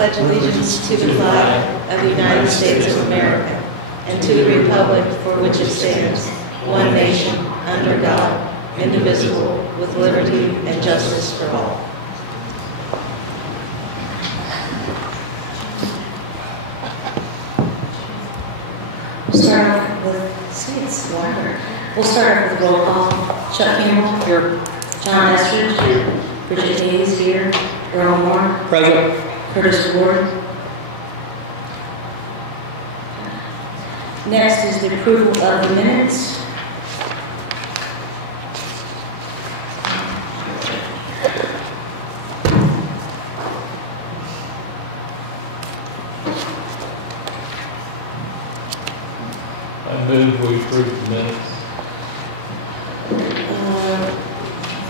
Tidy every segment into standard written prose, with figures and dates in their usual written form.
pledge allegiance to the flag of the United States of America and to the republic for which it stands, one nation, under God, indivisible, with liberty and justice for all. We'll start off with, We'll start off with roll call. Chuck Campbell, here. John Estridge, here. Bridget Hayes, here. Earl Moore, present. Curtis Ward. Next is the approval of the minutes. I move we approve the minutes.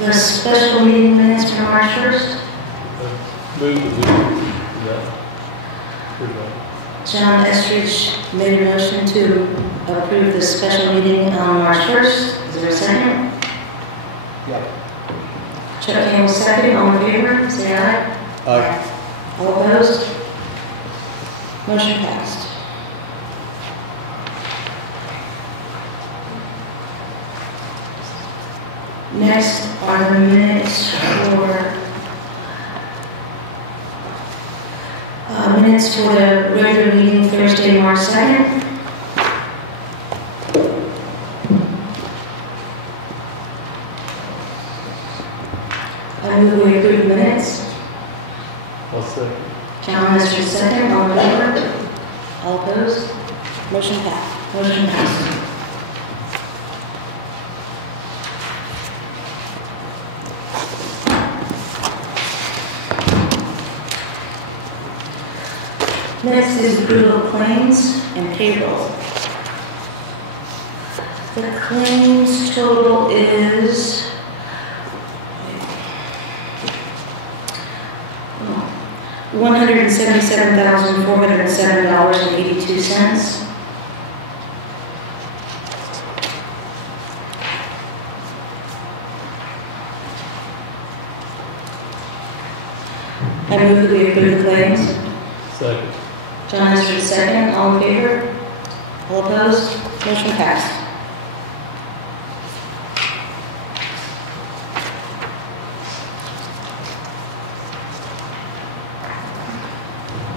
The special meeting minutes from March 1st. Move that we approve that. John Estridge made a motion to approve the special meeting on March 1st. Is there a second? Yeah. Chuck Campbell, second. All in favor, say aye. Aye. All opposed? Motion passed. Next are the minutes for the regular meeting Thursday, March 2nd. I move we approve the minutes. I'll second. John Estridge, second. All in favor? All opposed? Motion passed. Motion passed. Next is approval of claims and payroll. The claims total is $177,407.82. I move that we approve the claims. Second. John Estridge, second. All in favor? All opposed? Motion passed.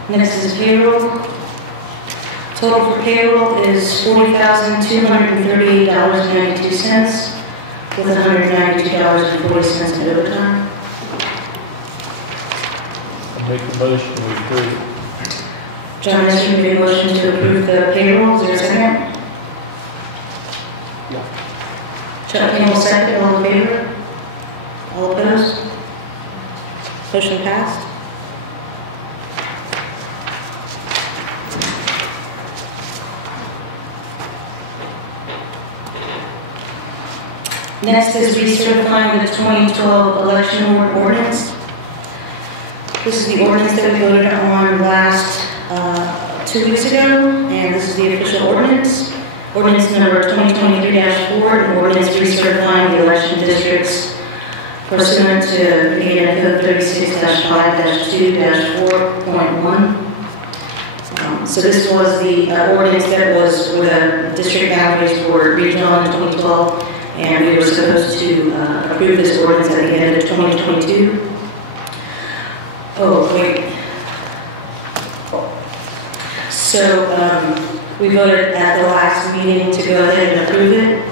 Next is payroll. Total for payroll is $40,238.92 with $192.40 in overtime. I make the motion we approve. John Estridge made a motion to approve the payroll. Is there a second? Yeah. Chuck Campbell, second. All in favor? All opposed? Motion passed. Next is recertifying the 2012 election ordinance. This is the ordinance that we voted on last 2 weeks ago, and this is the official ordinance. Ordinance number 2023-4, an ordinance recertifying the election districts pursuant to Indiana Code 36-5-2-4.1. So this was the ordinance that was where the district boundaries were regional in 2012, and we were supposed to approve this ordinance at the end of 2022. Oh, wait. So we voted at the last meeting to go ahead and approve it.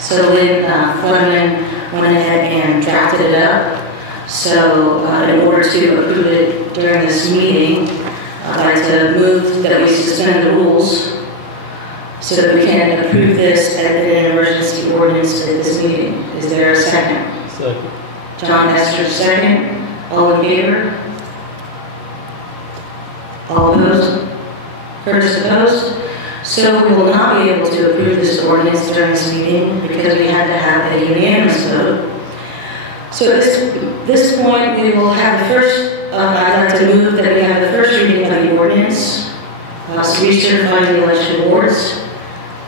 So Lynn Fleming went ahead and drafted it up. So in order to approve it during this meeting, I'd like to move that we suspend the rules so that we can approve this as an emergency ordinance at this meeting. Is there a second? Second. John Estridge, second. All in favor? All opposed? Curtis opposed? So we will not be able to approve this ordinance during this meeting because we had to have a unanimous vote. So at this point, we will have the first, I'd like to move that we have the first reading of the ordinance, recertifying the election boards.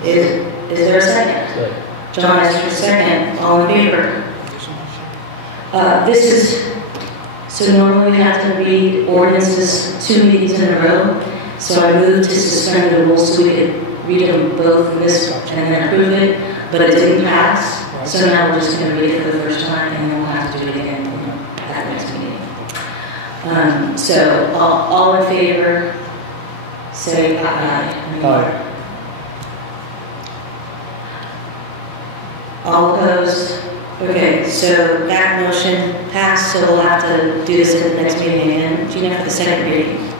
Is there a second? Second. John Estridge, second. All in favor? This is So normally we have to read ordinances 2 meetings in a row. So I moved to suspend the rules so we could read them both in this and then approve it, but it didn't pass. So now we're just going to read it for the first time and then we'll have to do it again at the next meeting. So all in favor, say aye. Aye. All opposed? Okay, so that motion passed, so we'll have to do this at the next meeting again. Gina, for the second reading.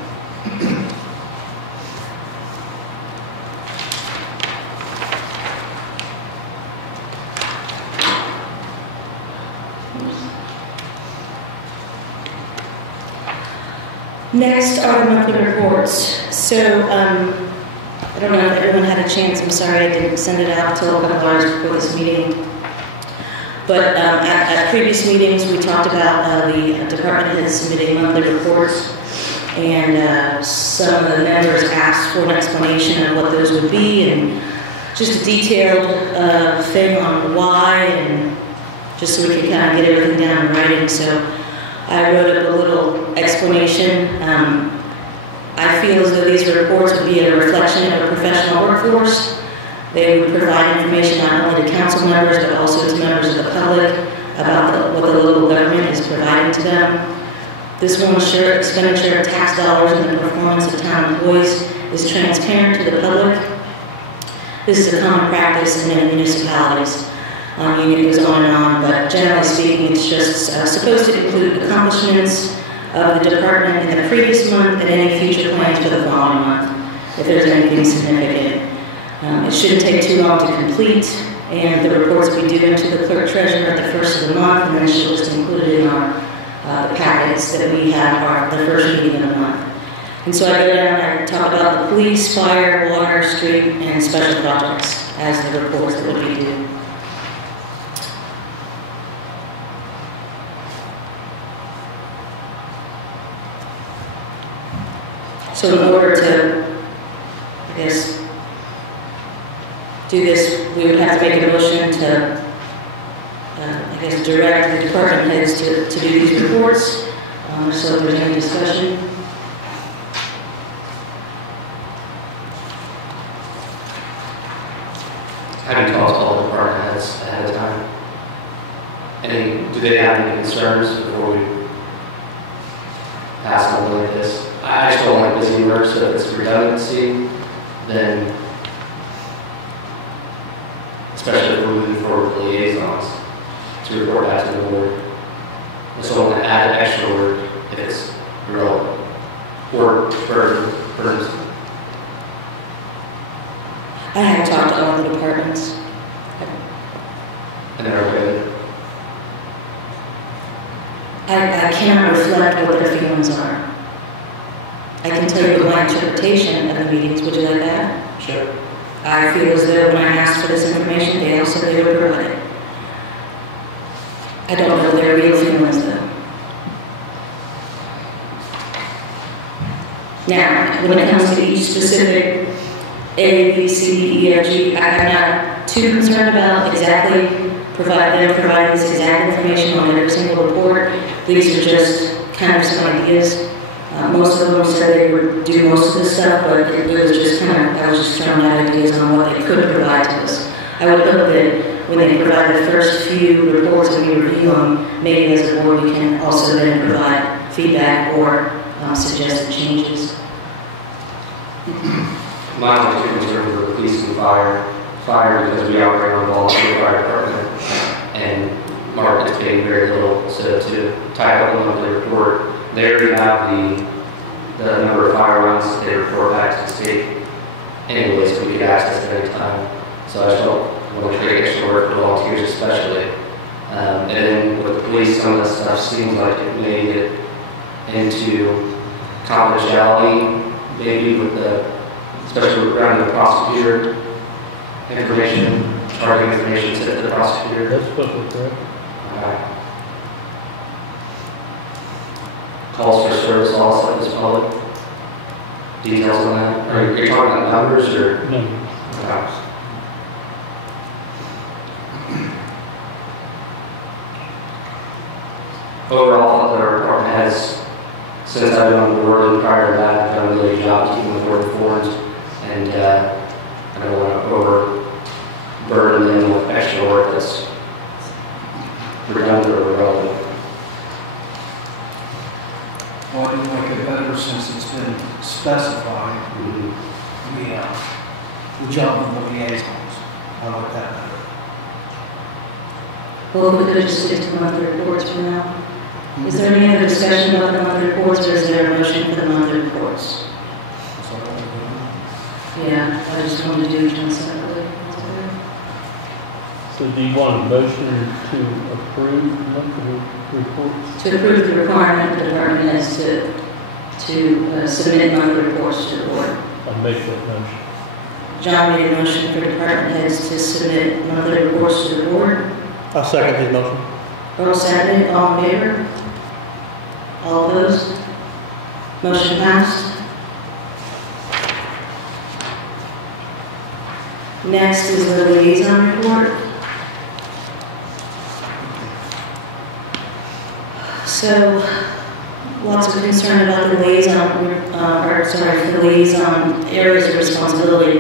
Next are the monthly reports. So, I don't know if everyone had a chance. I'm sorry I didn't send it out until a couple hours before this meeting. But at previous meetings, we talked about the department heads submitting monthly reports, and some of the members asked for an explanation of what those would be, and just a detailed thing on why, and just so we could kind of get everything down in writing. So I wrote up a little explanation. I feel as though these reports would be a reflection of a professional workforce. They would provide information not only to council members, but also to members of the public about what the local government is providing to them. This will ensure expenditure of tax dollars and the performance of town employees is transparent to the public. This is a common practice in many municipalities. It goes on and on, but generally speaking, it's just supposed to include accomplishments of the department in the previous month and any future plans for the following month, if there's anything significant. It shouldn't take too long to complete, and the reports we do into the clerk treasurer at the first of the month, and then she'll just include it in our the packets that we have the first meeting of the month. And so I go down and talk about the police, fire, water, street, and special projects as the reports that we do. So in order to, I guess, do this, we would have to make a motion to, I guess, direct the department heads to do these reports. So if there's any discussion. How do you talk to all the department heads ahead of time? Do they have any concerns before we pass something like this? I just don't like busy work, so if it's redundancy, then, especially if we're moving forward with liaisons, to report back to the board. It's only add extra work if it's relevant or burdensome. I have talked to all the departments. And they're okay. I cannot reflect what their feelings are. I can tell you my interpretation of the meetings. Would you like that? Sure. I feel as though when I asked for this information, they all said they would provide it. I don't know their real feelings though. Now, when it comes to each specific A, B, C, D, E, F, G, I'm not too concerned about exactly providing this exact information on every single report. These are just kind of some ideas. Most of them said they would do most of this stuff, but it was just I was just throwing out ideas on what they could provide to us. I would hope that when they provide the first few reports and we review them, maybe as a board we can also then provide feedback or suggested changes. My only two concerns were police and fire. Fire because we operate on a volunteer fire department, and Mark is paying very little, so to type up a monthly report, they already have the number of fire runs they report back to the state anyway, so we could access it any time. So I just don't want to create extra work for volunteers especially. And then with the police, some of the stuff seems like it may get into confidentiality, maybe with especially around the prosecutor information, targeting information to the prosecutor. That's perfectly correct. Calls for service also is public. Details on that? Are you talking about numbers or? No. Okay. Overall, the department has, since I've been on board and prior to that, done a really good job keeping the board informed, and I don't want to overburden them with extra work that's redundant or irrelevant. Well, I do like it better since it's been specified, the job of the liaisons. I like that better. Well, we could just stick to the monthly reports for now. Is there any other discussion about the monthly reports, or is there a motion for the monthly reports? So, Yeah, I just wanted to do them separately. So do you want a motion to approve monthly reports? To approve the requirement of the department heads to submit monthly reports to the board. I'll make that motion. John made a motion for department heads to submit monthly reports to the board. I'll second his motion. Earl seconded, all in favor? All opposed? Motion passed. Next is the liaison report. So, lots of concern about the the liaison areas of responsibility,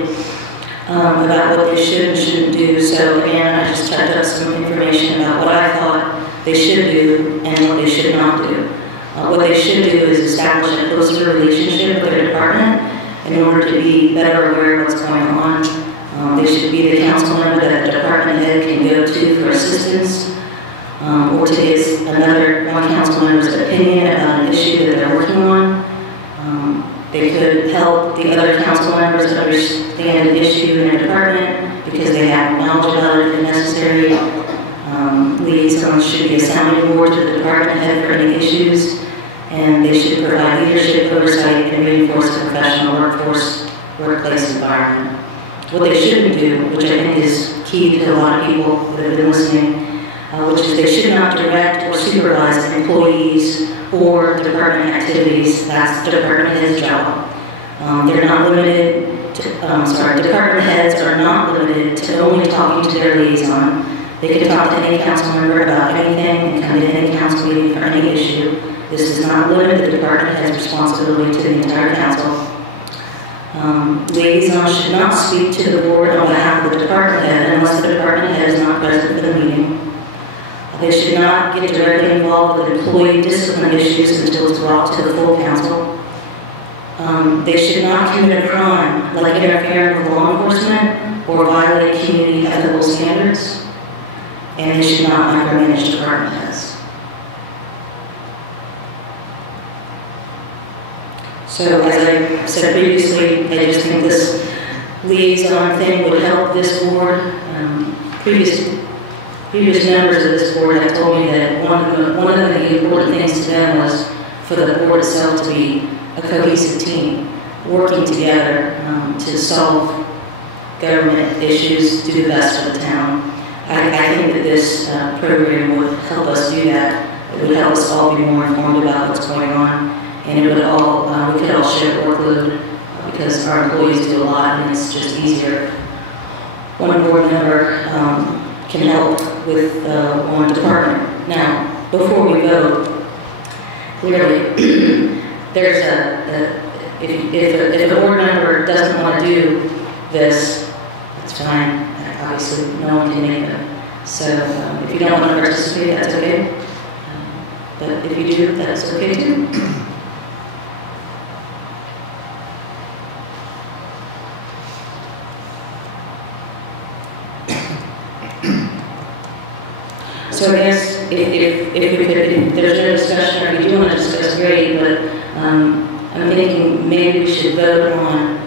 about what they should and shouldn't do. So again, I just typed up some information about what I thought they should do and what they should not do. What they should do is establish a closer relationship with their department in order to be better aware of what's going on. They should be the council member that the department head can go to for assistance, or to get one council member's opinion about an issue that they're working on. They could help the other council members understand an issue in their department because they have knowledge about it if necessary. Liaisons should be a sounding board to the department head for any issues, and they should provide leadership oversight and reinforce a professional workplace environment. What they shouldn't do, which I think is key to a lot of people that have been listening, which is they should not direct or supervise employees or department activities. That's the department head's job. They're not limited to, department heads are not limited to only talking to their liaison. They can talk to any council member about anything and come to any council meeting for any issue. This does not limit the department head's responsibility to the entire council. Liaisons should not speak to the board on behalf of the department head unless the department head is not present for the meeting. They should not get directly involved with employee discipline issues until it's brought to the full council. They should not commit a crime like interfering with law enforcement or violate community ethical standards. And they should not micromanage department heads. So as I said previously, I just think this liaison thing would help this board. Previous members of this board have told me that one of the important things to them was for the board itself to be a cohesive team, working together to solve government issues, do the best for the town. I think that this program would help us do that. It would help us all be more informed about what's going on, and it would all we could all share workload because our employees do a lot, and it's just easier. One board member can help with one department. Now, before we vote, clearly, there's if a board member doesn't want to do this, that's fine. Obviously, no one can make them. So if you don't want to participate, that's okay. But if you do, that's okay too. So I guess if there's no discussion, or if you do want to discuss, great, but I'm thinking maybe we should vote on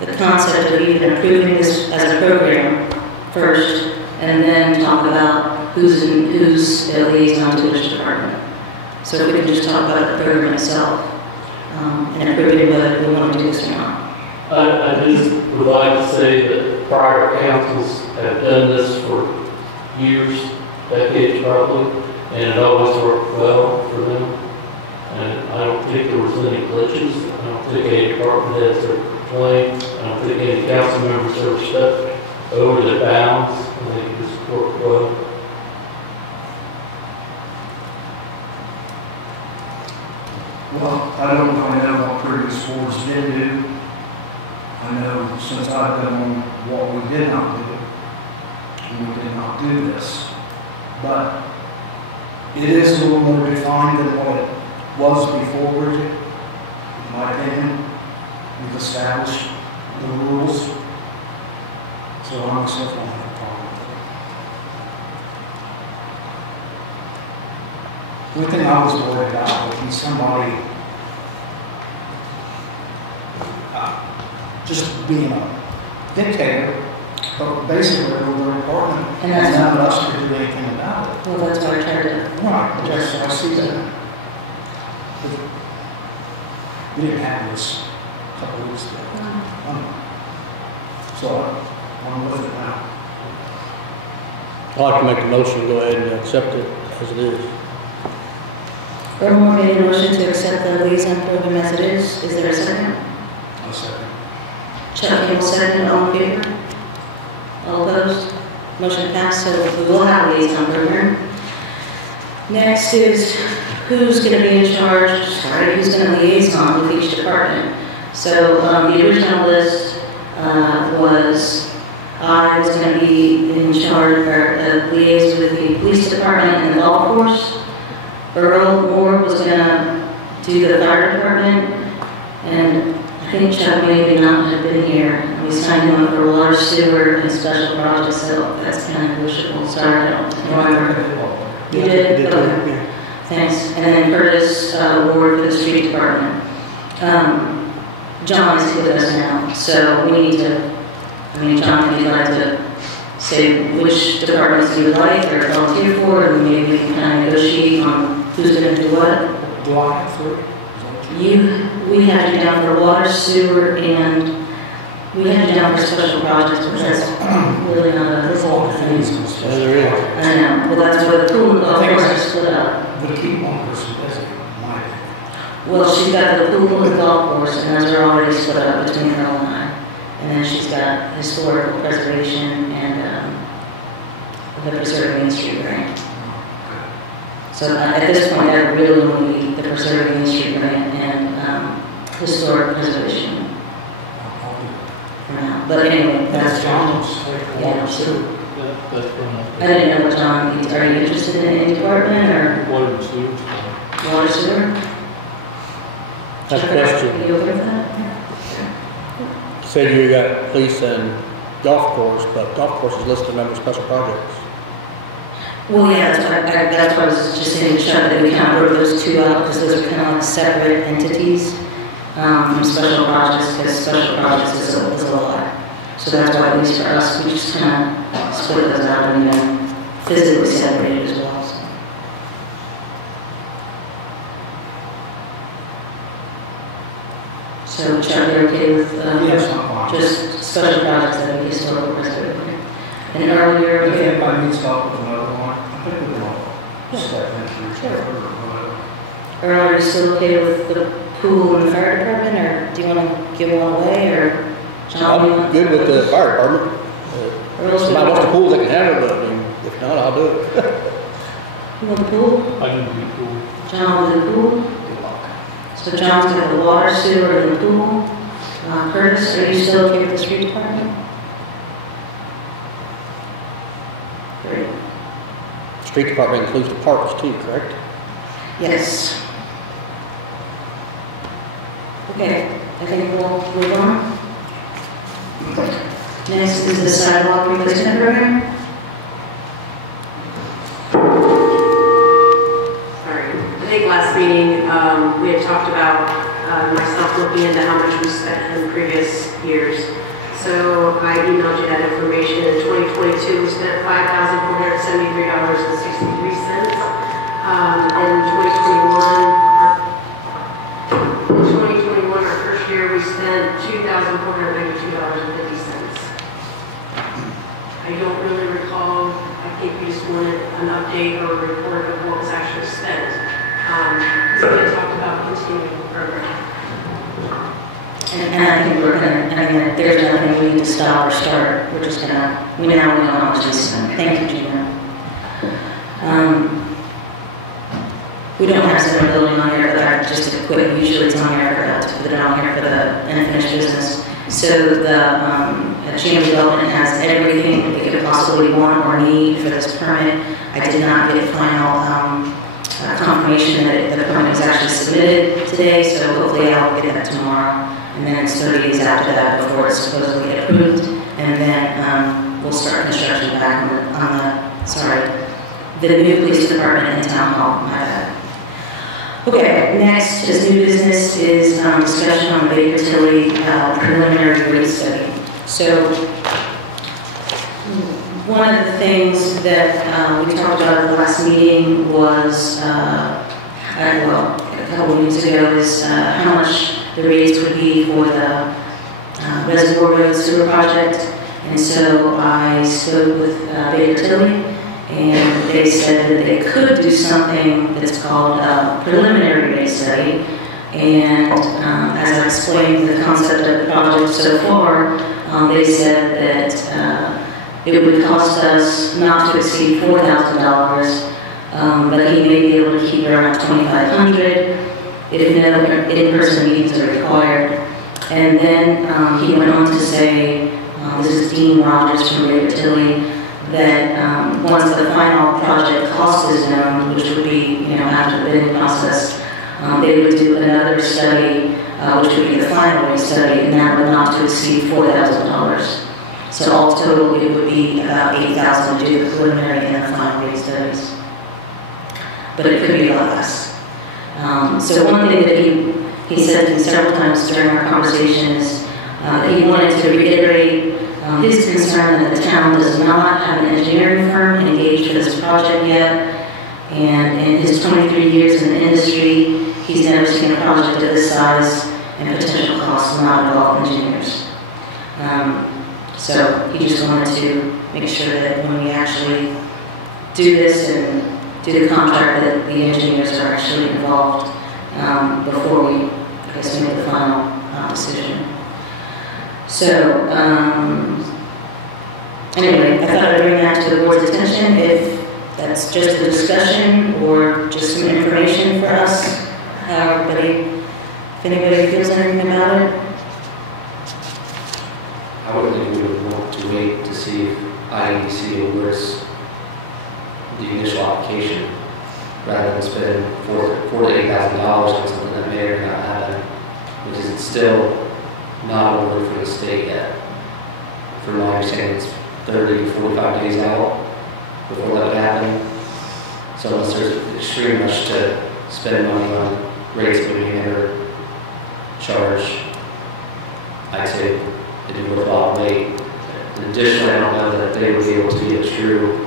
the concept of even approving this as a program first, and then talk about who's the liaison to which department. So if we can just talk about the program itself, and approving whether we want to do this or not. I just would like to say that prior councils have done this for years, decades probably, and it always worked well for them. And I don't think there was any glitches. I don't think any department heads are complained. I don't think any council members ever stepped over the bounds. I think it just worked well. I don't really know what previous boards did do. I know since I've been on what we did not do, and we did not do this. But it is a little more defined than what it was before, Bridget. In my opinion, we've established the rules. So I myself don't have a problem with it. The thing I was worried about would be somebody just being a dictator, but basically over their apartment, And and that's- none of us could do anything about it. Well, that's why I tried to Right, just, I see that. We didn't have this a couple of weeks ago. So I'm with it now. I'd like to make the motion, go ahead and accept it as it is. Earl made a motion to accept the liaison program as it is. Is there a second? I'll second. Chuck Campbell, second. All in favor? All opposed? Motion passed, so we will have a liaison program. Next is who's going to be in charge, who's going to liaison with each department. So the original list was I was going to be in charge, or liaise with the police department and the golf course. Earl Moore was going to do the fire department, and I think Chuck maybe not have been here. We signed him up for water, sewer, and special projects, so that's kind of negotiable. Sorry, I don't remember. You did? Okay. Thanks. And then Curtis Ward for the street department. John is with us now, so we need to, John, if you'd like to say which departments you would like or volunteer for, and maybe we can kind of negotiate on who's going to do what. Do I have three? We have you down for water, sewer, and we have you down for special projects, but that's really not a... There's all the things. Yeah, there is. I know, well, that's where the pool and golf course are split up. But keep one person busy, in my opinion. Well, she's got the pool and the golf course, and those are already split up between Earl and I. And then she's got historical preservation and the Preserving Main Street grant. So at this point, I really only need the Preserving Main Street grant and historic preservation for now. But anyway, that's John's. Yeah, so That's from. I didn't know what John, are you interested in any department or Water and sewer. water sewer? That's a question. Are you okay with that? Said you got police and golf course, but golf course is listed under special projects. Well, yeah, that's what I was just saying to Chuck, that we kind of broke those two out because those are kind of like separate entities from special projects, because special projects is a lot. So that's why, at least for us, we just kind of split those out and physically separated as well. So Chuck, you're okay with Yes, I'm fine. just special projects that would be historical preservation? And earlier, If okay. anybody needs help with another one, I think we will step into Sure. or whatever. Earl, are you still okay with the pool and the fire department, or do you want to give one away, or John? you I'm want- good with the fire department. Earl's Somebody wants the good. pool, they can have it, but if not, I'll do it. You want the pool? I can be cool. John with the pool? So John's got the water, sewer, and the pool. Curtis, are you still okay with the street department? Great. Street department includes the parks too, correct? Yes. Okay, I think we'll move on. Next is the sidewalk replacement program. Sorry. I think last meeting, we had talked about myself looking into how much we spent in previous years. So I emailed you that information. In 2022, we spent $5,473.63. In 2021, our first year, we spent $2,492.50. I don't really recall. I think we just wanted an update or a report of what was actually spent. Because we had talked about continuing the program. And I think we're gonna, there's nothing we need to stop or start. We're just gonna, we now know how much we spent. Thank you, Gina. We don't have center building on here, but I just to quit. Usually it's on here to put it on here for the unfinished business. So the Chamber Development has everything they could possibly want or need for this permit. I did not get final confirmation that the permit was actually submitted today, so hopefully I'll get that tomorrow. And then it's 30 days after that before it's supposedly approved, and then we'll start construction back on the new police department in Town Hall. My bad. Okay, next is new business is discussion on the Baker Tilly preliminary rate study. So one of the things that we talked about at the last meeting was, a couple of weeks ago, is how much the rates would be for the Reservoir Road Sewer Project. And so I spoke with Baker Tilly, and they said that they could do something that's called a preliminary rate study. And as I explained the concept of the project so far, they said that it would cost us not to exceed $4,000, but he may be able to keep it around $2,500 if no in-person meetings are required. And then he went on to say, this is Dean Rogers from Baker Tilly, that once the final project cost is known, which would be, after the bidding process, they would do another study, which would be the final rate study, and that would not to exceed $4,000. So all total, it would be about $8,000 to do the preliminary and the final rate studies. But it could be a lot less. So one thing that he said to me several times during our conversation is that he wanted to reiterate his concern that the town does not have an engineering firm engaged for this project yet. And in his 23 years in the industry, he's never seen a project of this size and potential costs not involve engineers. So he just wanted to make sure that when we actually do this and do the contract, that the engineers are actually involved before we, make the final decision. So, anyway, I thought I'd bring that to the board's attention. If that's just a discussion or just some information for us, if anybody feels anything about it. I would think we would want to wait to see if IEDC awards the initial application rather than spend $4,000 to $8,000 on something that may or may not happen, because it's still not awarded for the state yet. From my understanding, it's 30 to 45 days out before that would happen. So unless there's an extreme rush to spend money on rates that we never charge, I'd say it'd be worthwhile to wait. Additionally, I don't know that they would be able to get a true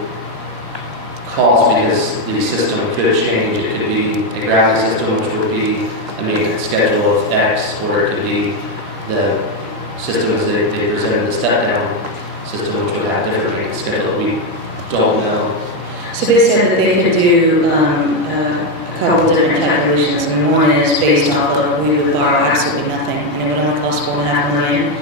cost because the system could change. It could be a gravity system, which would be a maintenance schedule of X, or it could be the system as they presented the step-down system, which would have different maintenance schedule. We don't know. So they said that they could do a couple different calculations, and one is based off of we would borrow absolutely nothing, and it would only cost $4.5 million.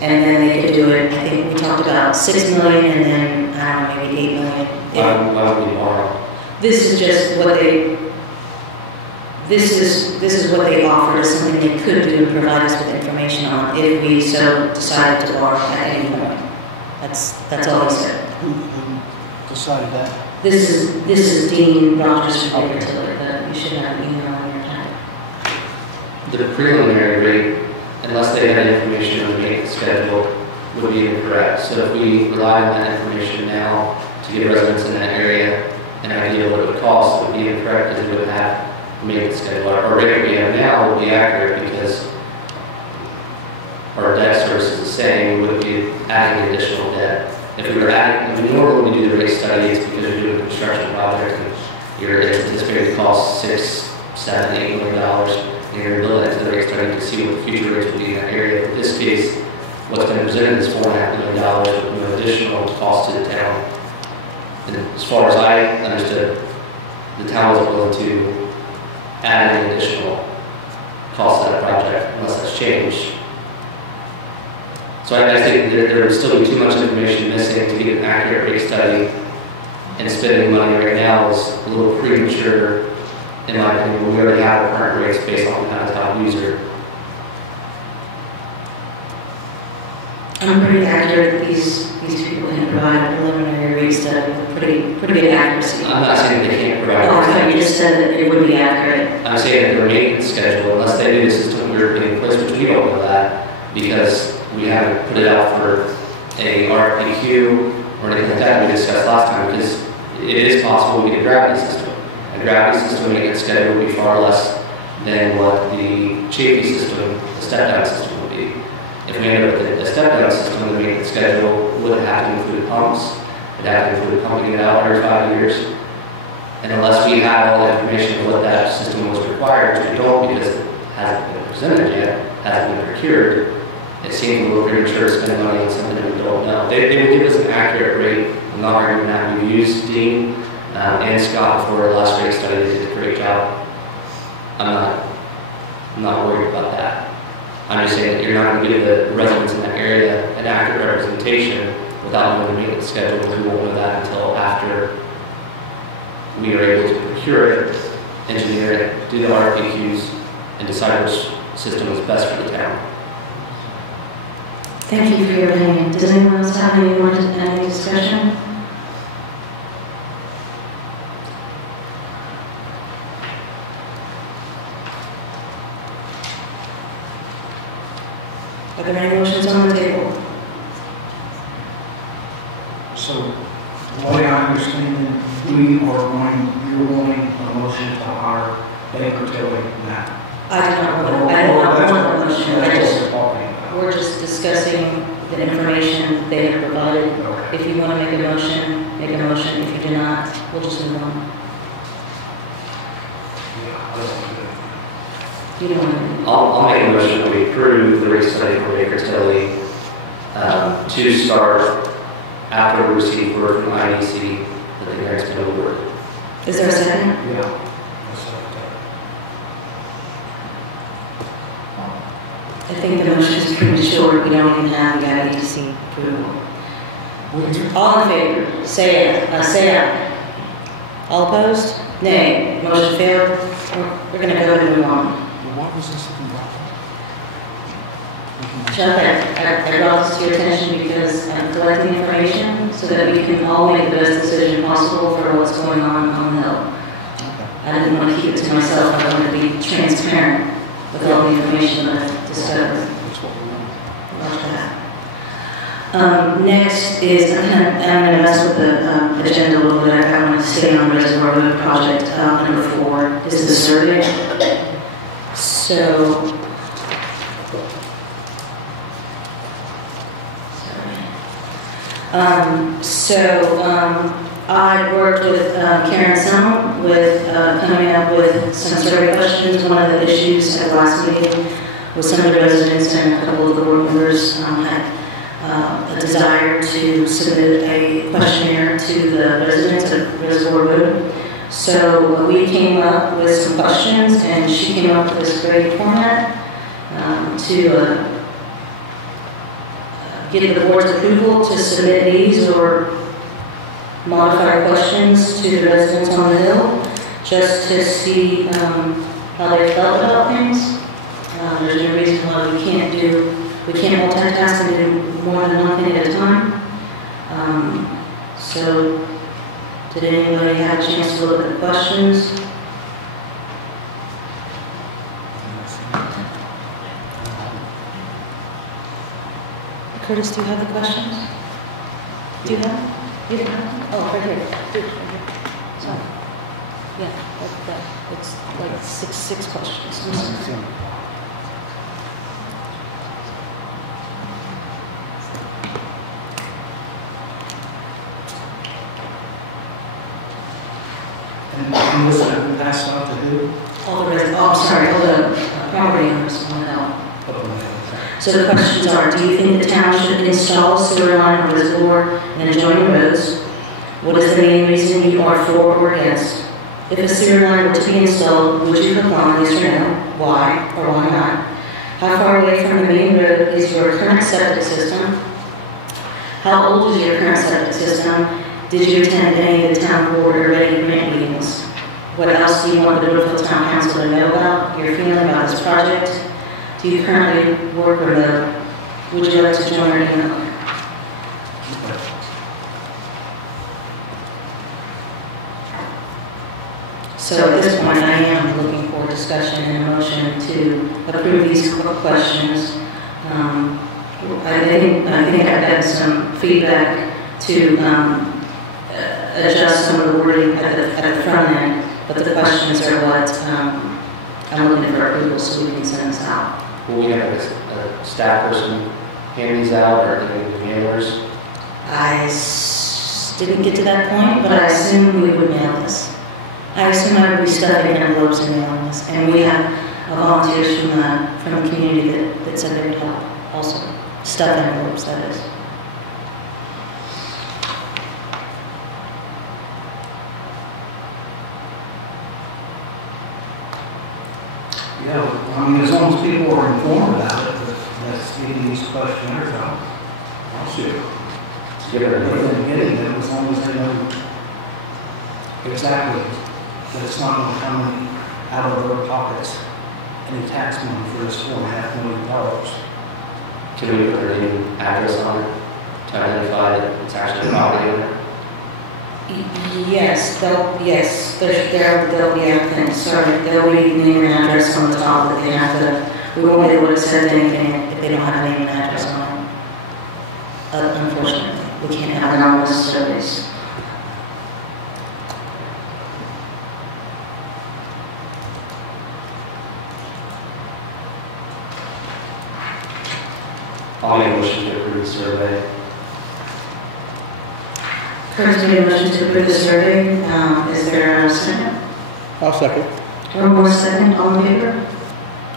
And then they could do it, I think we talked about $6 million, and then, I don't know, maybe $8 million. Why would we borrow? This is just what this is what they offered as something they could do and provide us with information on if we so decided to borrow at any point. That's all he said. Who decided that? This is Dean Rogers from Baker Tilly. You should have an email on your time. The preliminary rate, unless they had information on the maintenance schedule, would be incorrect. So if we rely on that information now to give residents in that area an idea of what it would cost, it would be incorrect because we would have a maintenance schedule. Our rate we have now will be accurate because our debt service is the same. We would be adding additional debt. If we were adding, normally when we do the rate study, it's because you're doing a construction project and you're anticipating cost $6, $7, $8 million. And you're building into the rate study to see what the future rates will be in that area. In this case, what's been presented is $4.5 million with no additional cost to the town. And as far as I understood, the town wasn't willing to add any additional cost to that project unless that's changed. So I think there would still be too much information missing to get an accurate rate study and spending money right now is a little premature, in my opinion, when we already have our current rates based on the kind of top user. I'm pretty accurate that these people can provide a preliminary rate study with pretty good accuracy. I'm not saying they can't provide. Oh, I thought you just said that it would be accurate. I'm saying that their maintenance schedule, unless they do the system we're putting in place, which we don't know that, because we haven't put it out for a RFQ or anything like that we discussed last time, because it is possible we get a gravity system. A gravity system maintenance schedule would be far less than what the Chafee system, the step-down system would be. If we end up with a step-down system, the maintenance schedule would have to include pumps, it would have to include pumping it out every 5 years. And unless we have all the information of what that system was required, which we don't because it hasn't been presented yet, hasn't been procured, it seems a little premature to spend money on something that we don't know. They will give us an accurate rate. I'm not arguing that. We've used Dean and Scott for our last rate study. They did a great job. I'm not worried about that. I'm just saying that you're not going to give the residents in that area an accurate representation without knowing the maintenance schedule, because we won't know that until after we are able to procure it, engineer it, do the RFQs, and decide which system is best for the town. Thank you for your opinion. Does anyone else have any discussion? Are there any motions on the table? So, the way I understand it, you're wanting a motion to hire Baker Tilly now. I do not want a motion. That's We're just discussing the information they have provided. Okay. If you want to make a motion, make a motion. If you do not, we'll just move on. Yeah, I don't do it. You don't want to. I'll make a motion that we approve the rate study for Baker Tilly to start after we receive word from IDC that the grant's been awarded. Is there a second? Yeah. That's I think the motion is premature. We don't even have the IDC approval. All in favor, say aye. All opposed? Nay. Motion failed. We're going to go and move on. What was this about? Chuck, I brought this to your attention because I'm collecting information so that we can all make the best decision possible for what's going on the Hill. I didn't want to keep it to myself. I wanted to be transparent with all the information that I've discovered. That's what we want. Watch that. Next is, I'm going to mess with the agenda a little bit. I want to stay on the Reservoir Road project. Number 4 is the survey. So, I worked with Karen Sum with coming up with some survey questions. One of the issues at the last meeting was some of the residents and a couple of the board members had a desire to submit a questionnaire to the residents of Reservoir Road. So we came up with some questions, and she came up with this great format to get the board's approval to submit these or modify questions to the residents on the Hill, just to see how they felt about things. There's no reason why we can't multitask and do more than one thing at a time. So, did anybody have a chance to look at the questions? Curtis, do you have the questions? Do you have? You didn't have them? Oh, right here. Dude, right here. Sorry. Yeah, it's like six questions. I'm sorry. And was it passed out to who? All the property owners want to know. So the questions are, do you think the town should install a sewer line or reservoir in adjoining roads? What is the main reason you are for or against? If a sewer line were to be installed, would you comply, yes or no? Why or why not? How far away from the main road is your current septic system? How old is your current septic system? Did you attend any of the town board or any grant meetings? What else do you want the Brookville Town Council to know about your feeling about this project? Do you currently work remote? Would you like to join our email? So at this point, I am looking for discussion and a motion to approve these questions. I think I've had some feedback to adjust some of the wording at the front end, but the questions are what I'm looking for approval so we can send this out. Will we have a staff person hand these out, or any handlers? Didn't get to that point, but I assume we would mail this. I assume I would be stuffing envelopes and mailing this, and we have volunteers from the community that said they would help also. Stuff envelopes, that is. Yeah, I mean, as long as people are informed about it, that's getting these questionnaires out. I'll see. Give it a But name. they're getting them as long as they know exactly that it's not going to come out of their pockets, any tax money for this $4.5 million. Can we put their name and address on it to identify that it's actually a property owner? Yes, there'll be applicants, sorry, there'll be name and address on the top that they have to, we won't be able to send anything if they don't have a name and address on it. Unfortunately, we can't have anonymous surveys. I'll make a motion to approve the survey. Curtis made a motion to approve the survey. Is there a second? I'll second. One more second, all in favor?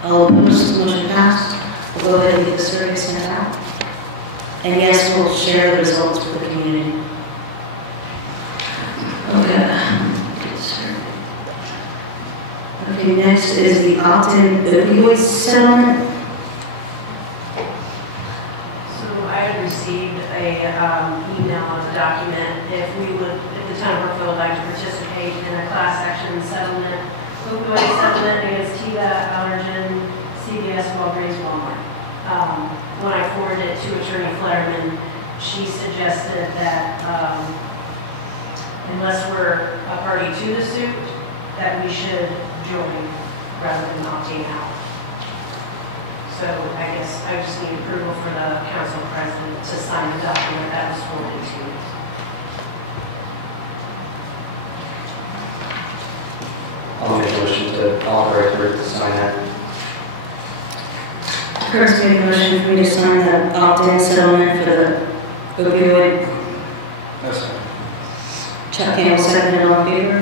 All opposed, motion passed. We'll go ahead and get the survey sent out. And yes, we'll share the results with the community. Okay, next is the opt-in opioid settlement. So I had received a email on the document if the town of Brookville would like to participate in a class action settlement, opioid settlement against Teva, Allergen, CVS, Walgreens, Walmart. When I forwarded it to Attorney Fletterman, she suggested that unless we're a party to the suit, that we should join rather than opting out. So I guess I just need approval for the council president to sign the document that was forwarded to me. I'll make a motion to authorize her to sign that. Curtis made a motion for me to sign the opt-in settlement for the opioid. That's it. Chuck Campbell seconded, all in favor?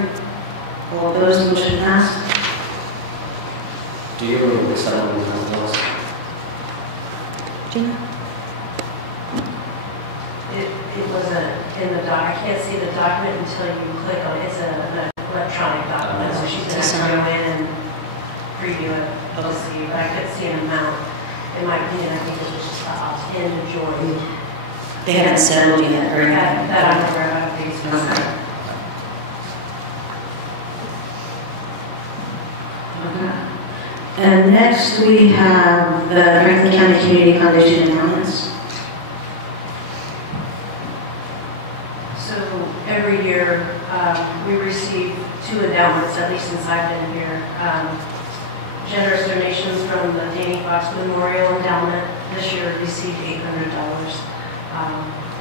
All opposed, motion passed. Do you remember the settlement was? Gina? It wasn't in the doc. I can't see the document until you click on it. It's an electronic document, so she's going to go in and preview it to see. But I couldn't see an amount. In my opinion, I think it was just the opt-in to join. They haven't settled yet or anything. That I'm aware of, these ones. And next we have the Franklin County Community Foundation endowments. So every year, we receive 2 endowments, at least since I've been here. Generous donations from the Danny Fox Memorial Endowment. This year received $800.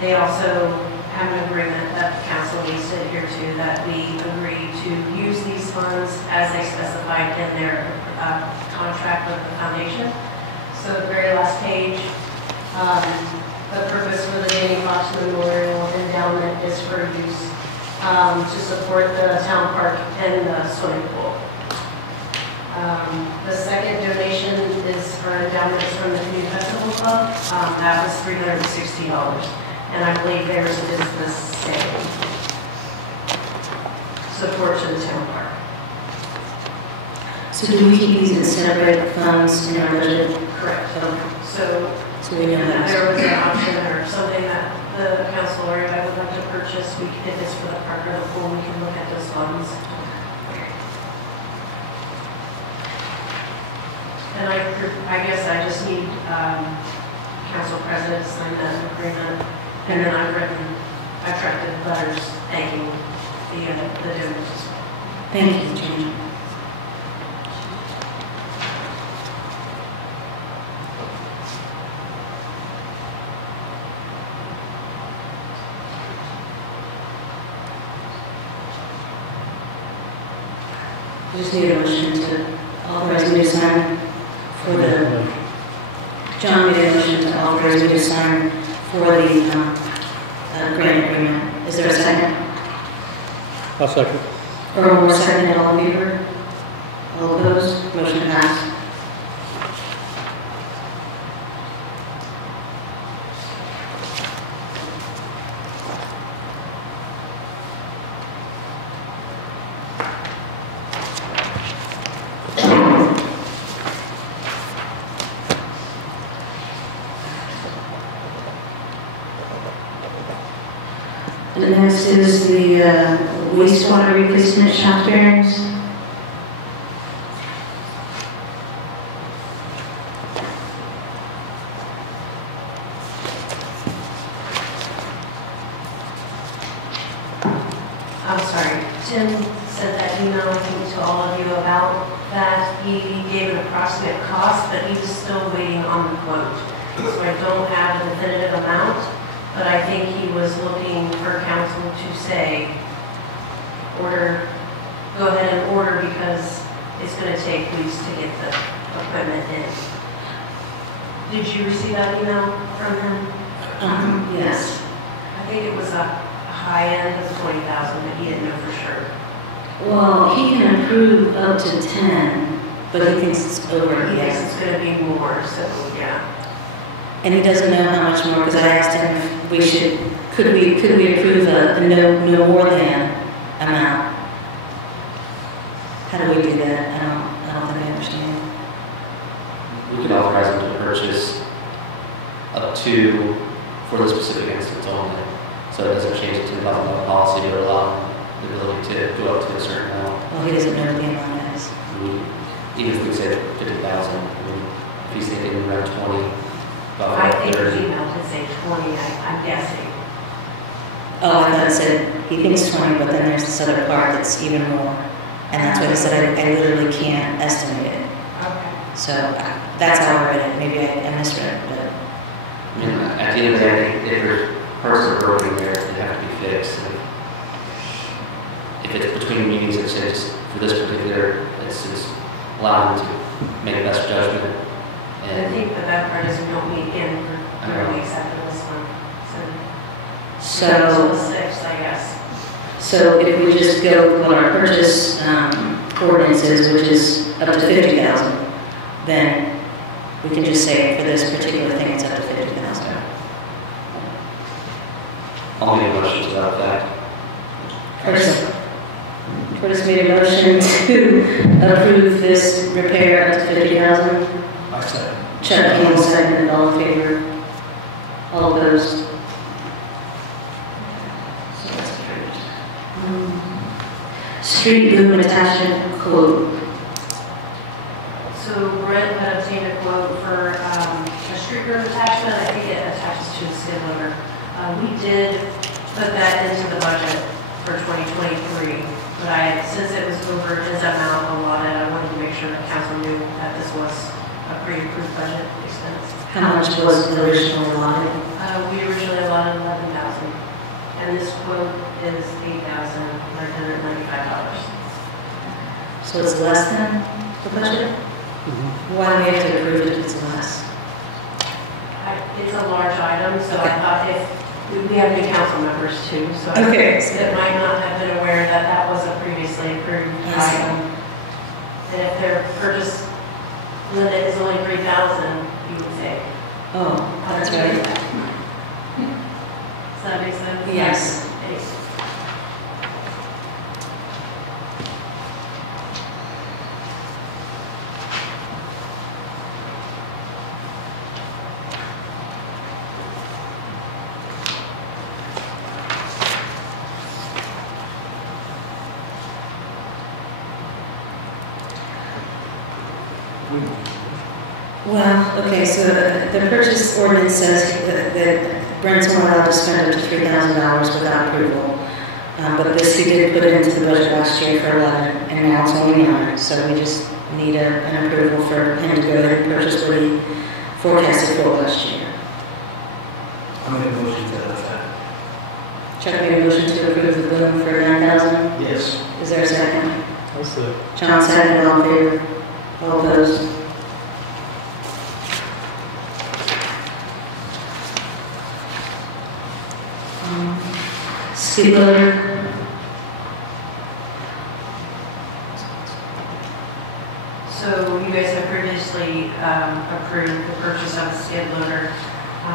They also have an agreement that the council needs to adhere to, that we agree to use these funds as they specified in their contract with the foundation. So the very last page, the purpose for the Danny Fox Memorial Endowment is for use to support the town park and the swimming pool. The second donation is for endowments from the Community Festival Club. That was $360. And I believe theirs is the same. Support to the town park. So do we keep these in separate funds in our budget? Correct. Okay. So So we know that. there was an option or something that the council, or if I would like to purchase, we can, if it's for the park or the pool, we can look at those funds. And I guess I just need, council president to sign that agreement. And then I've drafted letters thanking the donors. Thank you, Jane. I just need a motion to authorize me to sign for the, John made a motion to authorize me to sign for the grant agreement. Is there a second? I'll second. Earl Moore, second, all in favor? All opposed? Motion passed. The next is the wastewater replacement shaft bearings. I'm sorry, Tim sent that email, I think, to all of you about that. He gave an approximate cost, but he was still waiting on the quote. So I don't have a definitive amount, but I think he was looking for council to say, go ahead and order because it's going to take weeks to get the equipment in. Did you receive that email from him? Yes. I think it was a high end of 20,000, but he didn't know for sure. Well, he can approve up to 10, but he thinks it's over. He thinks Yes. it's going to be more, so yeah. And he doesn't know how much more, because I asked him if we should, could we approve a no more than amount? How do we do that? I don't think I understand. We can authorize them to purchase up to, for the specific instance only. So it doesn't change the $10,000 policy or allow the ability to go up to a certain amount. Well, he doesn't know what the amount is. Even if we said 50,000, I mean, if he's thinking around 20, about I think 30. the email could say 20, I'm guessing. Oh, I thought it said he thinks 20, but then there's this other part that's even more. And that's what he said, I literally can't estimate it. Okay. So that's how I read it. Maybe I misread it, but. I mean, at the end of the day, if there's parts that are broken there, they have to be fixed. And if it's between meetings, it's just for this particular, it's just allow them to make a best judgment. I And think the bad part is we don't meet again for 3 weeks after this one. So So, the 6th, I guess. so if we just go with what our purchase ordinance is, which is up to 50,000, then we can just say for this particular thing, it's up to 50,000. I'll make a motion to that effect. Curtis made a motion to approve this repair up to 50,000. I said. Chuck Campbell seconded, all in favor? All opposed? So that's approved. Street boom attachment quote. So Brent had obtained a quote for a street room attachment. I think it attaches to a skid loader. We did put that into the budget for 2023, but since it was over his amount allotted, I wanted to make sure that council knew that this was a pre-approved budget expense. How much was the original allotted? We originally allotted 11,000, and this quote is $8,995. So it's less than the budget? Why do we have to approve it if it's less? It's a large item, so Okay. I thought if, we have new council members too, so Okay. that might not have been aware that that was a previously approved Yes. item. And if their purchase limit is only 3,000, you would say. Oh, that's right. Does that make sense? Yes. Anyway. Well, okay, so the purchase ordinance says that Brent's only allowed to spend up to $3,000 without approval. But this he did put into the budget last year for 11, and now it's only 9. So we just need an approval for him to go ahead and purchase what he forecasted for last year. I made a motion to that effect. Chuck made a motion to approve the boom for 9,000. Yes. Is there a second? I'll say. John second, all in favor? All opposed? Skid loader. So you guys have previously approved the purchase of a skid loader. I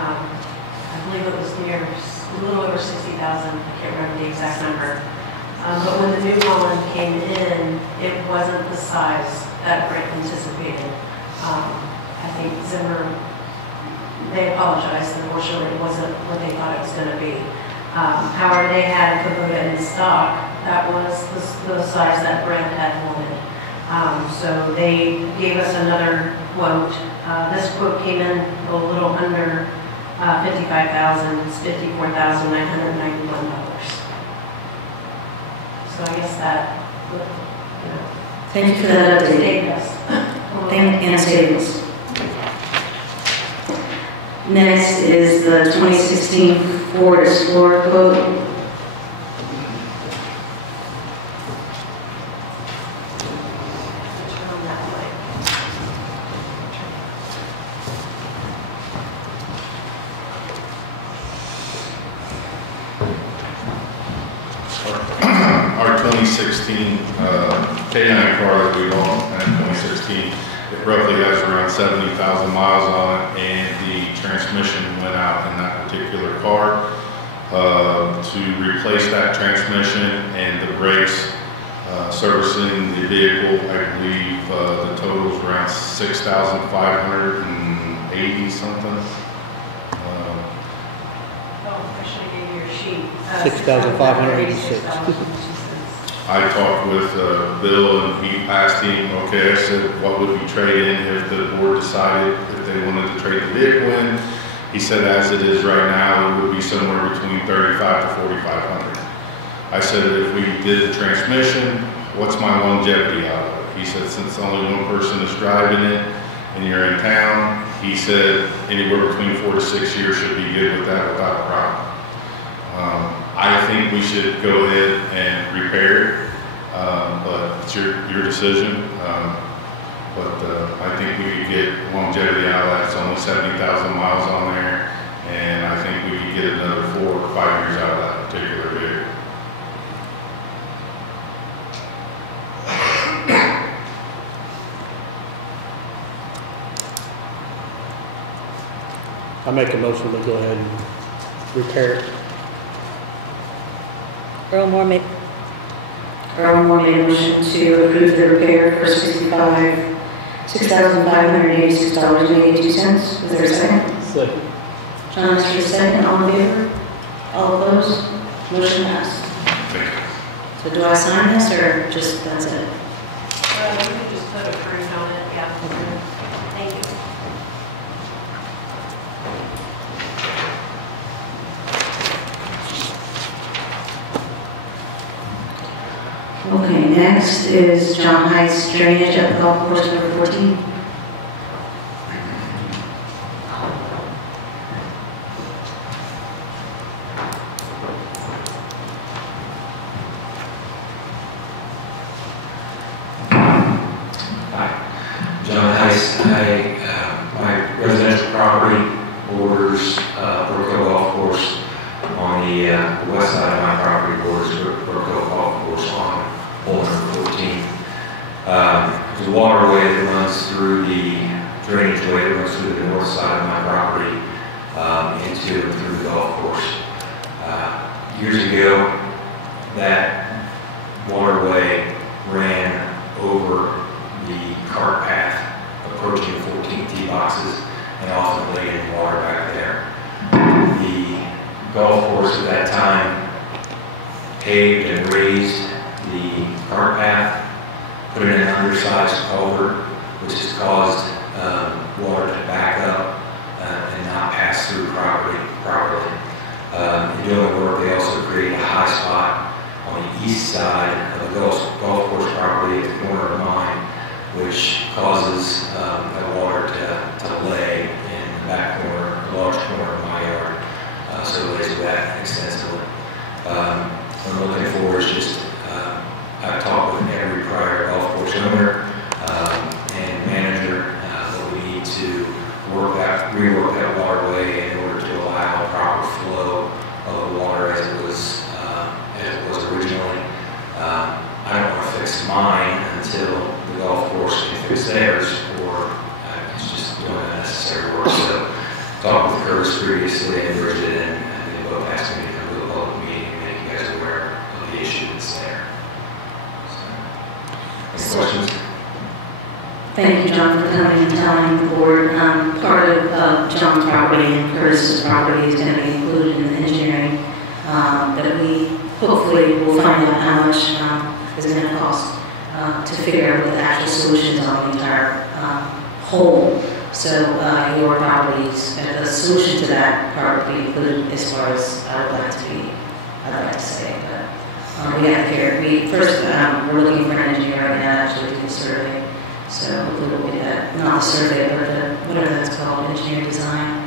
believe it was near a little over 60,000. I can't remember the exact number. But when the New Holland came in, it wasn't the size that Brent anticipated. I think Zimmer, they apologized. Unfortunately, it wasn't what they thought it was going to be. However, they had Kubota in stock. That was the size that Brent had wanted. So they gave us another quote. This quote came in a little under $55,000. It's $54,991. So I guess that would, Thank you for that update. save us. And savings. Next is the 2016 Ford Explorer quote. Our 2016 K9 car that we bought in 2016, it roughly has around 70,000 miles on it, and the transmission went out in that particular car. To replace that transmission and the brakes, servicing the vehicle, I believe the total is around $6,580 something. I should have gave you your sheet. 6,586. I talked with Bill, and he asked him, okay, I said, what would we trade in if the board decided if they wanted to trade the vehicle in? He said, as it is right now, it would be somewhere between $3,500 to $4,500. I said, if we did the transmission, what's my longevity out of it? He said, since only one person is driving it and you're in town, he said, anywhere between 4 to 6 years should be good with that without a problem. I think we should go ahead and repair it, but it's your decision. I think we could get longevity out of that. It's only 70,000 miles on there, and I think we could get another 4 or 5 years out of that particular vehicle. I make a motion to go ahead and repair it. Earl Moore made a motion to approve the repair for $6,586.82. Is there a second? Second. John Lester, second. All in favor? All opposed? Motion passed. So do I sign this, or just that's it? You can just put approved on it, yeah. Thank you. Okay, next is John Heights drainage at the golf course, number 14. John Heiss, my residential property borders Brookville Golf Course. On the west side of my property borders Brookville Golf Course on hole number 14. There's a waterway that runs through the drainage way that runs through the north side of my property into and through the golf course. Years ago, that waterway ran over the cart path approaching 14 tee boxes and often laid in water back there. The golf course at that time paved and raised the cart path, put in an undersized culvert, which has caused water to create a high spot on the east side of the golf course property at the corner of mine, which causes that water to lay in the back corner, a large corner of my yard. So it lays wet extensively. What I'm looking for is just, I've talked with every prior golf course owner and manager that we need to rework that waterway in order to allow proper flow of the water as it was originally. I don't want to fix mine until the golf course can fix theirs, or it's just doing unnecessary work. So, talked with Curtis previously and Bridget, and they both asked me to come to a public meeting and make you guys aware of the issue that's there. So, any questions? Thank you, John, for coming and telling the board. Part of John's property and Curtis's property is going to be included in the engineering that we hopefully will find out how much is going to cost to figure out what the actual solutions on the entire whole. So your properties, the solution to that part will be included as far as I'd like to say. But we have here, we're looking for an engineer right now to actually do the survey. So hopefully we'll get that, not the survey, but whatever that's called, engineer design.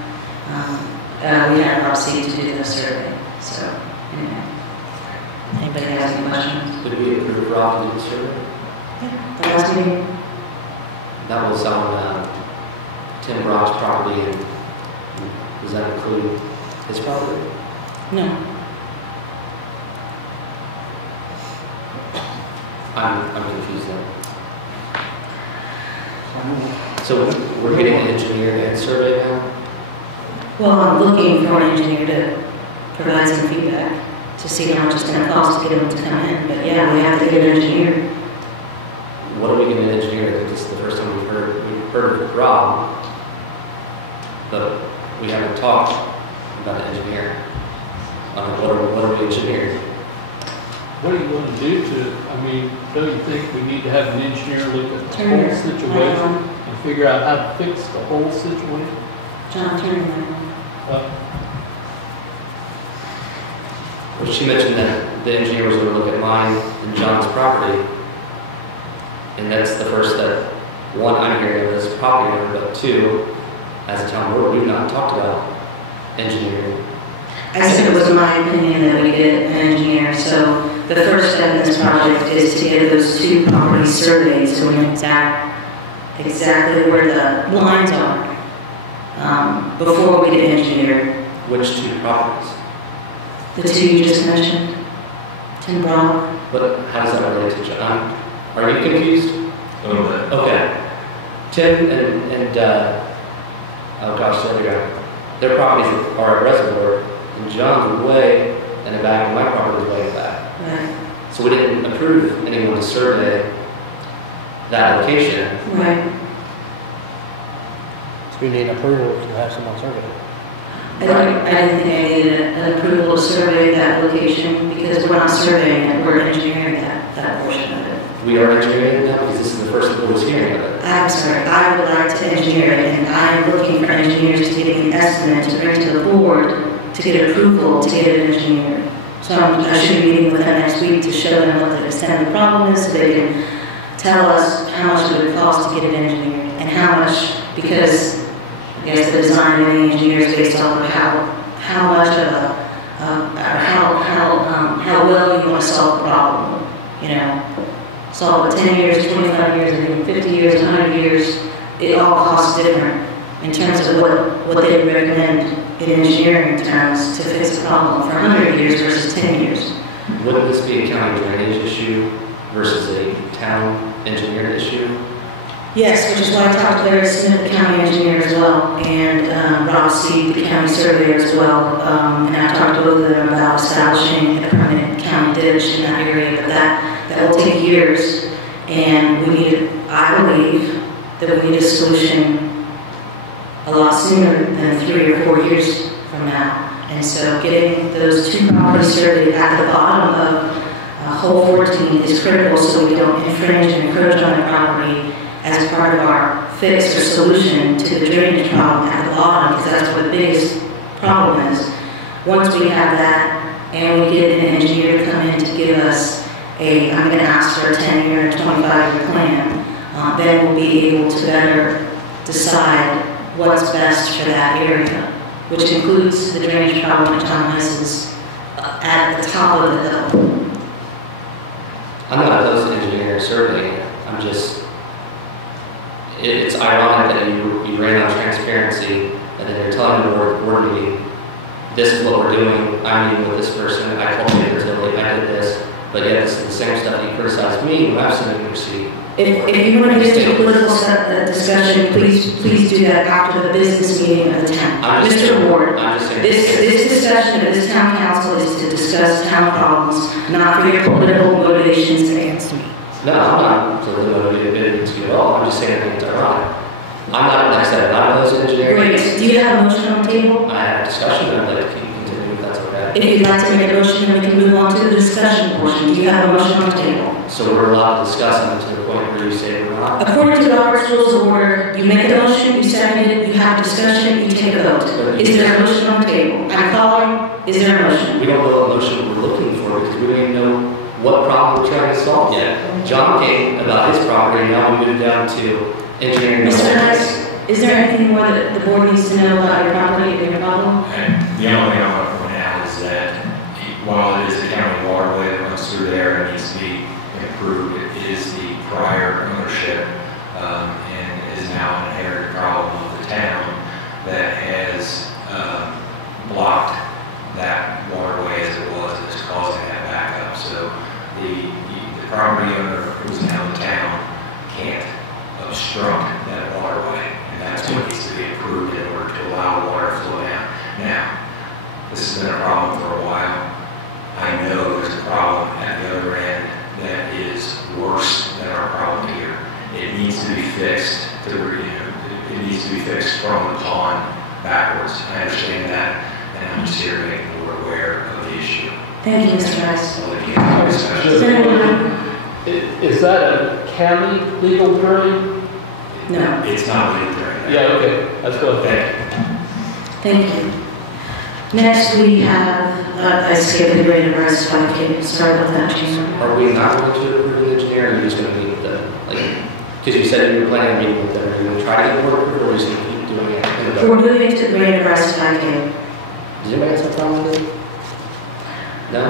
We have Rob C to do the survey. So anyway, anybody has any questions? Did we approve Rob to do the survey? Yeah, the last meeting. That was on Tim Brock's property, and does that include his property? No. I'm confused there. So we're getting an engineer and survey now? Well, I'm looking for an engineer to provide some feedback to see how much it's going to cost to get them to come in. But yeah, we have to get an engineer. What are we getting an engineer? I think this is the first time we've heard of Rob, but we haven't talked about an engineer. What are we engineering? What do you want to do to, I mean, don't you think we need to have an engineer look at the Turner. whole situation and figure out how to fix the whole situation? John Turner. Well, she mentioned that the engineer was going to look at mine and John's property, and that's the first that, one, I'm hearing of as a property owner, but two, as a town board, we've not talked about engineering. I said it was my opinion that we get an engineer. So the first step in this project is to get those two properties surveyed so we know exactly where the lines are before we get an engineer. Which two properties? The two you just mentioned, Tim Brock. But how does that relate to John? Are you confused? A little bit. Okay. Tim and oh gosh, the other guy, their properties are at Reservoir, and John's way in the back, and my property is way in the back. Right. So we didn't approve anyone to survey that location. Right. So you need approval to have someone survey it. I didn't think I needed an approval to survey that location because we're not surveying it, we're engineering that portion of it. We are engineering it now because this is the first that was hearing of it. I'm sorry, I would like to engineer it, and I'm looking for engineers to get an estimate to bring to the board to get approval to get it engineered. So I should be meeting with them next week to show them what the extent of the problem is so they can tell us how much it would cost to get it engineered and how much, because I guess the design of any engineer is based off of how much of how well you want to solve the problem. You know, solve it 10 years, 25 years, and even 50 years, 100 years. It all costs different in terms of what they recommend in engineering terms to fix a problem for 100 years versus 10 years. Wouldn't this be a county drainage issue versus a town engineer issue? Yes, which is why I talked to Larry Smith, the county engineer as well, and Rob C., the county surveyor as well. And I've talked to both of them about establishing a permanent county ditch in that area, but that will take years. And I believe that we need a solution a lot sooner than 3 or 4 years from now. And so getting those two properties surveyed at the bottom of hole 14 is critical so we don't infringe and encroach on the property as part of our fix or solution to the drainage problem at the bottom, because that's what the biggest problem is. Once we have that and we get an engineer to come in to give us I'm going to ask for a 10-year and a 25-year plan, then we'll be able to better decide what's best for that area, which includes the drainage problem that John Heiss at the top of the hill. I'm not opposed to engineering surveying it. I'm just, it's ironic that you ran on transparency and then you're telling the board meeting, this is what we're doing, I'm meeting with this person, I called the utility, I did this, but yet this is the same stuff you criticized me when I've sent you receipt. If you want to get to a political discussion, please do that after the business meeting of the town. Mr. Ward, I'm just saying. This discussion of this town council is to discuss town problems, not for your political motivations against me. No, I'm not politically motivated to you at all. I'm just saying I think it's ironic. I'm not, like I said, I'm not opposed to engineering. Great. Do you have a motion on the table? I have a discussion, and I'd like to continue if that's okay. If you'd like to make a motion, then we can move on to the discussion portion. Do you have a motion on the table? So we're allowed to discuss them to the point where you say we're not? According to Robert's Rules of Order, you make a motion, you second it, you have a discussion, you take a vote. Is there a motion on the table? I'm calling. Is there a motion? We don't know what motion we're looking for because we don't even know what problem we're trying to solve yet. John came about his property, now we moved down to engineering. Mr. Heiss, is there anything more that the board needs to know about your property or your problem? The only thing I want to point out is that while it is a county waterway that runs through there and needs to be improved, it is the prior ownership and is now an inherited problem of the town that has blocked that waterway as it was and is causing that backup. So the property owner, who's now the town, can't obstruct that waterway, and that's what needs to be improved in order to allow water to flow down. Now, this has been a problem for a while. I know there's a problem at the other end that is worse than our problem here. It needs to be fixed. It needs to be fixed from the pond backwards. I understand that, and I'm just here to make the board aware of the issue. Thank you, Mr. Heiss. So that you can have a discussion. Is there anyone? Is that a county legal drain? No. It's not legal drain. Yeah, okay, that's good. Thank you. Next, we have, I skipped the grade of rights 5K. Sorry about that, Chamber. Are we not going to approve the engineer, or are you just going to meet with them? Like, because you said you were planning on meeting with them, are you going to try to get more approved, or are you just going to keep doing it in the dark? We're moving to the grade of rights 5K. Does anybody have some problem with it? No?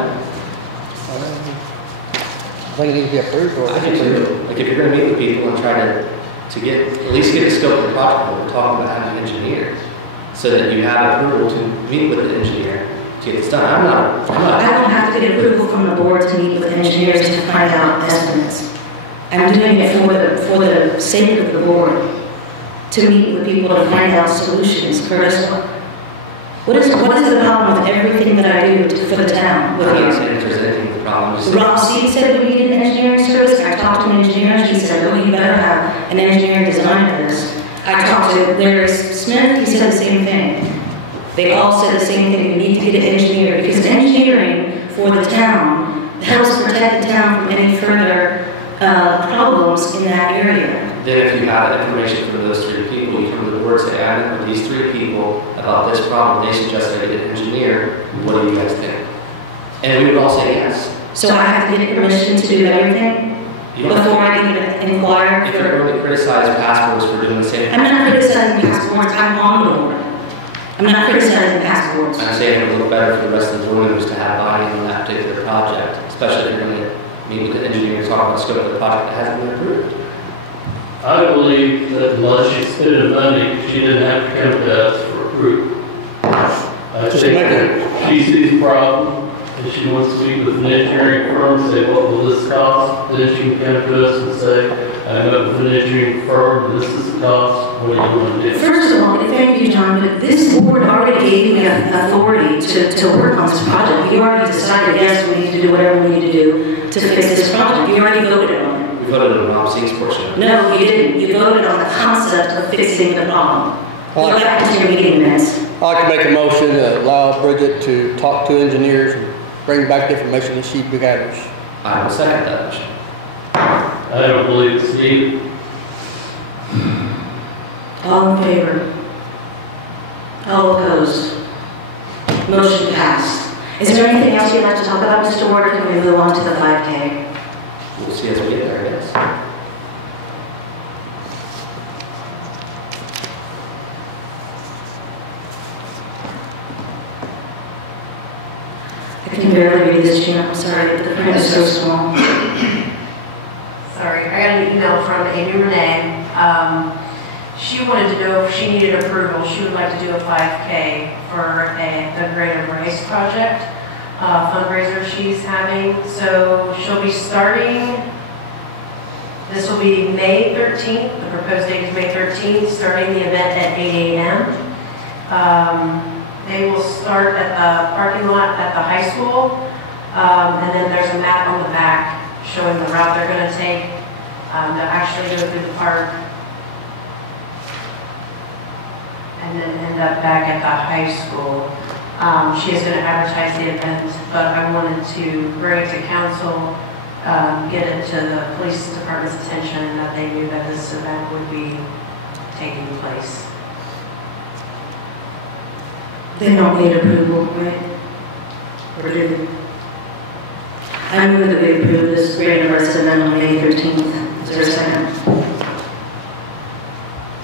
I think it needs to be approved or. I do too. Like, if you're going to meet with people and try to get, at least get a scope of the project, we're talking about having an engineer, so that you have approval to meet with the engineer to get this done. I don't have to get approval from the board to meet with engineers to find out estimates. I'm doing it for the sake of the board, to meet with people to find out solutions. Curtis, what is the problem with everything that I do for the town? I'm not saying if there's anything with the problem. Rob Seed said we need an engineering service. I talked to an engineer and she said, oh, you better have an engineering design for this. I talked to Larry Smith, he said the same thing. They all said the same thing, we need to get an engineer, because engineering for the town helps protect the town from any further problems in that area. Then if you have information from those three people, you come to the board and say, I met with these three people about this problem, they suggest I get an engineer, what do you guys think? And we would all say yes. So I have to get permission to do everything? Before I even inquire? If you're going to criticize past boards for doing the same thing. I'm not criticizing past boards, I'm on the board. I'm not criticizing past boards. I'm saying it would look better for the rest of the board members to have buy-in on that particular project, especially if you're going to meet with the engineer and talk about the scope of the project that hasn't been approved. I believe that unless she's spending money, she didn't have to come to us for approval. I think that she sees a problem, and she wants to meet with an engineering firm, say, what will this cost? Then she can come to us and say, I met with an engineering firm, this is the cost, what do you want to do? First of all, thank you, John, but this board already gave me authority to work on this project. You already decided, yes, we need to do whatever we need to do to fix this project. You already voted on it. We voted on Rob C's portion. No, you didn't. You voted on the concept of fixing the problem. Go back to your meeting minutes. I'd like to make a motion to allow Bridget to talk to engineers and bring back the information that she gathers. I will second that motion. I don't believe it's needed. All in favor? All opposed? Motion passed. Is there anything else you'd like to talk about, Mr. Ward, or can we move on to the 5K? We'll see as we get there, I guess. I can barely read this, Gina, I'm sorry, but the print is so small. Sorry, I got an email from Amy Renee. She wanted to know if she needed approval. She would like to do a 5K for the Greater Brace Project fundraiser she's having. So she'll be starting, this will be May 13th. The proposed date is May 13th, starting the event at 8 a.m. They will start at the parking lot at the high school. And then there's a map on the back showing the route they're going to take. They'll actually go through the park and then end up back at the high school. She is going to advertise the event, but I wanted to bring it to council, get it to the police department's attention that they knew that this event would be taking place. They don't need approval, right? Or do they? I move that we approve this Greater Brace event on May 13th. Is there a second?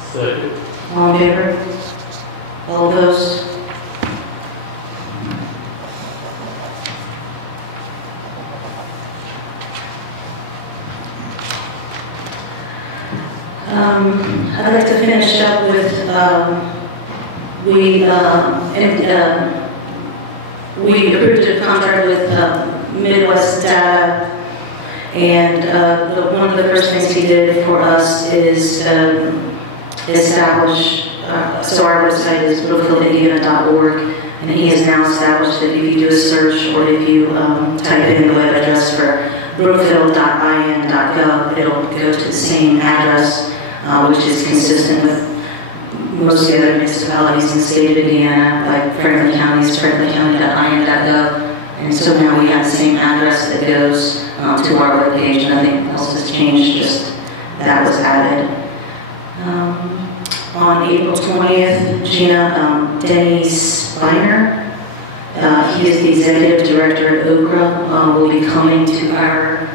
Second. All in favor? All opposed? I'd like to finish up with, we approved a contract with Midwest Data, and one of the first things he did for us is establish, so our website is brookvilleindiana.org, and he has now established that if you do a search or if you type in the web address for brookville.in.gov, it'll go to the same address, which is consistent with most of the other municipalities in the state of Indiana, like Franklin County's franklincounty.in.gov. And so now we have the same address that goes to our webpage. Nothing else has changed, just that was added. On April 20th, Gina, Denny Spiner, he is the executive director at Okra, will be coming to our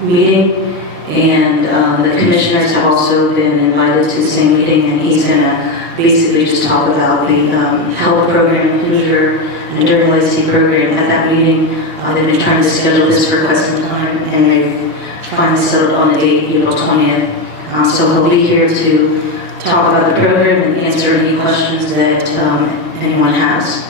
meeting. And the commissioners have also been invited to the same meeting, and he's going to basically just talk about the health program, Hoosier, and Durham Lacey program. At that meeting, they've been trying to schedule this for quite some time, and they finally settled on the date, April 20th. So he'll be here to talk about the program and answer any questions that anyone has.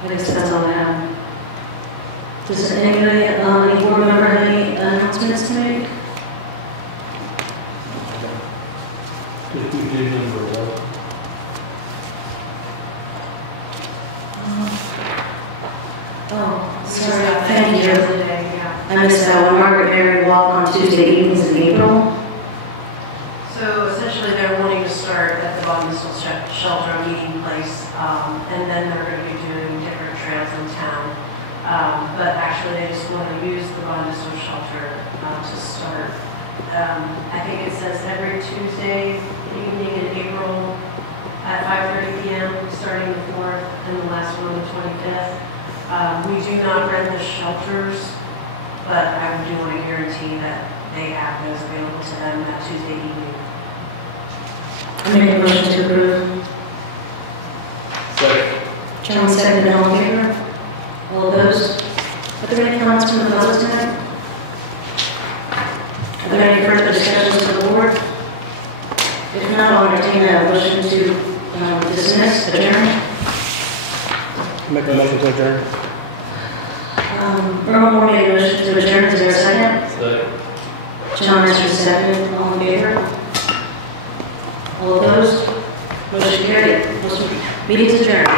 I guess that's all I have. Does anybody, any board member have any announcements to make? Did we do number 11? Oh, sorry, thank you. I missed that one. Margaret Mary Walk on Tuesday evenings in April. So essentially, they're wanting to start at the Bond Missile Shelter, a meeting place, and then they're going to be doing different trails in town. But actually, they just want to use the Bond Missile Shelter to start. I think it says every Tuesday evening in April at 5:30 p.m., starting the 4th, and the last one the 25th. We do not rent the shelters, but I do want to guarantee that they have those available to them that Tuesday evening. I make a motion to approve. Second. John seconded, all in favor? All opposed? Are there any comments from the public tonight? Are there any further discussions to the board? If not, I'll entertain a motion to dismiss, adjourn. Make a motion to adjourn. Earl Moore made a motion to adjourn. Is there a second? Second. John has seconded. All in favor? All opposed? Motion carried. Meeting's adjourned.